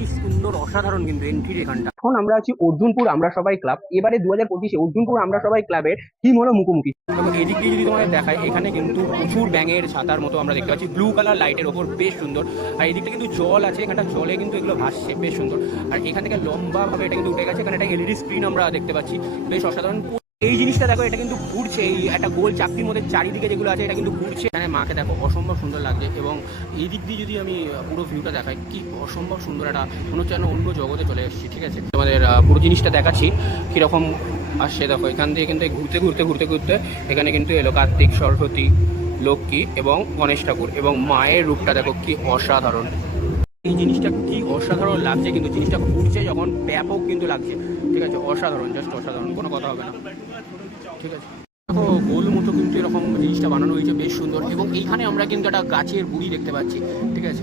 কি সুন্দর অসাধারণ কিন্তু এন্ট্রির এখানটা। এখন আমরা আছি অর্জুনপুর আমরা সবাই ক্লাব। এবারে 2025-এ অর্জুনপুর আমরা সবাই ক্লাবের থিম হলো মুখোমুখি। এবং এদিক দিয়ে যদি তোমাদের দেখায়, এখানে কিন্তু প্রচুর ব্যাঙের ছাতার মতো আমরা দেখতে পাচ্ছি, ব্লু কালার লাইটের ওপর, বেশ সুন্দর। আর এদিকটা কিন্তু জল আছে, এখানটা জলে কিন্তু এগুলো ভাসছে, বেশ সুন্দর। আর এখান থেকে লম্বাভাবে এটা কিন্তু উঠে গেছে, এখানে একটা এলইডি স্ক্রিন আমরা দেখতে পাচ্ছি, বেশ অসাধারণ। এই জিনিসটা দেখো, এটা কিন্তু ঘুরছে, এই একটা গোল চাকরির মধ্যে চারিদিকে যেগুলো আছে এটা কিন্তু ঘুরছে। এখানে মাকে দেখো, অসম্ভব সুন্দর লাগছে। এবং এই দিক দিয়ে যদি আমি পুরো ভিউটা দেখাই, কি অসম্ভব সুন্দর, একটা মনে হচ্ছে অন্য জগতে চলে এসেছি। ঠিক আছে, তোমাদের পুরো জিনিসটা দেখাচ্ছি কীরকম আসছে। দেখো, এখান দিয়ে কিন্তু ঘুরতে এখানে কিন্তু এলো কার্তিক, সরস্বতী, লক্ষ্মী এবং গণেশ ঠাকুর, এবং মায়ের রূপটা দেখো কি অসাধারণ। এই জিনিসটা কি অসাধারণ লাগছে, কিন্তু জিনিসটা ঘুরছে যখন, ব্যাপক কিন্তু লাগছে। ঠিক আছে, অসাধারণ, জাস্ট অসাধারণ, কোনো কথা হবে না। ঠিক আছে, দেখো গোল মতো কিন্তু এরকম জিনিসটা বানানো হয়েছে, বেশ সুন্দর। এবং এইখানে আমরা কিন্তু একটা গাছের গুড়ি দেখতে পাচ্ছি। ঠিক আছে,